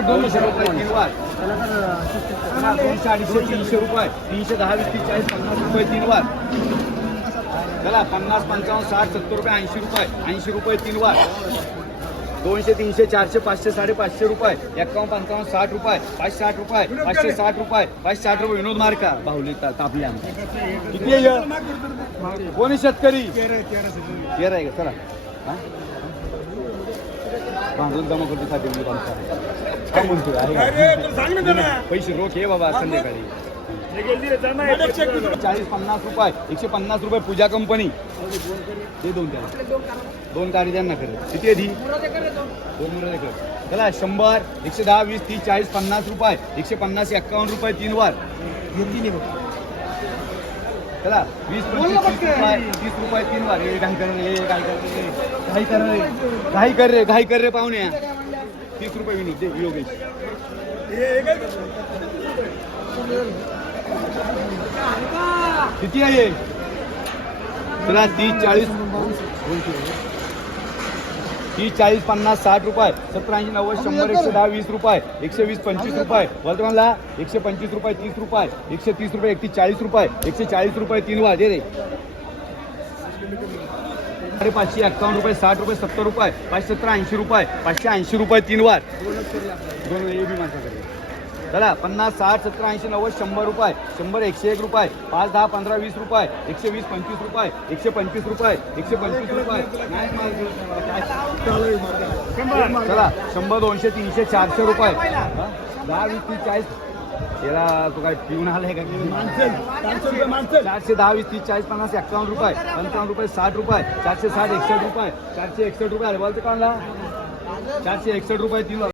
दोनशे रुपये तीन दोनशे अडीचशे तीनशे रुपये. तीनशे दहा वीस तीस चाळीस पन्नास रुपये तीन वार चला पन्नास पंचावन्न साठ सत्तर रुपये ऐंशी रुपये. ऐंशी रुपये तीन वार दोनशे तीनशे चारशे पाचशे साडेपाचशे रुपये. एक्कावन्न पंचावन्न साठ रुपये. पाचशे साठ रुपये. पाचशे साठ रुपये. पाचशे साठ रुपये. विनोद मार्का बाहुली तापल्या. किती कोणी शेतकरी? तेरा आहे का? चला. हा? भांडून जमा करतो साठी म्हणजे आमचा काय आहे का? पैसे रोख ये बाबा संध्याकाळी. चाळीस पन्नास रुपये एकशे पन्नास रुपये पूजा कंपनी ते दोन द्या दोन गाडी द्या ना खरं किती ती? दोन मुलं कर. चला शंभर एकशे दहा वीस तीस चाळीस पन्नास रुपये एकशे पन्नास एक्कावन्न रुपये तीन वार. चला वीस पंचवीस तीस रुपये तीन वार. घाई कर रे घाई कर रे. घाई कर रे घाई कर रे घाई कर रे पाहुणे. तीस रुपये विनोद दे योगेश. किती आहे? चला तीस चाळीस. तीस चाळीस पन्नास साठ रुपये सत्तर ऐंशी नव्वद शंभर एकशे दहा वीस रुपये एकशे वीस पंचवीस रुपये वर्तमानला एकशे पंचवीस रुपये तीस रुपये एकशे तीस रुपये एकतीस चाळीस रुपये एकशे चाळीस रुपये तीन वार दे रे पाचशे एक्कावन्न रुपये साठ रुपये सत्तर रुपये पाचशे सत्तर ऐंशी रुपये पाचशे ऐंशी रुपये तीन वार दोन हे माणसाकडे चला पन्नास साठ सत्तर ऐंशी नव्वद शंभर रुपये शंभर एकशे एक रुपये पाच दहा पंधरा वीस रुपये एकशे वीस पंचवीस रुपये एकशे पंचवीस रुपये एकशे पंचवीस रुपये. चला शंभर दोनशे तीनशे चारशे रुपये. दहा वीस तीस चाळीस. याला तू काय पिऊन आलाय का? चारशे दहा वीस तीस चाळीस पन्नास एक्कावन्न रुपये. पंचावन्न रुपये साठ रुपये. चारशे साठ एकसष्ट रुपये. चारशे एकसष्ट रुपये. अरे बोलते कोणाला चारशे एकसष्ट रुपये तीन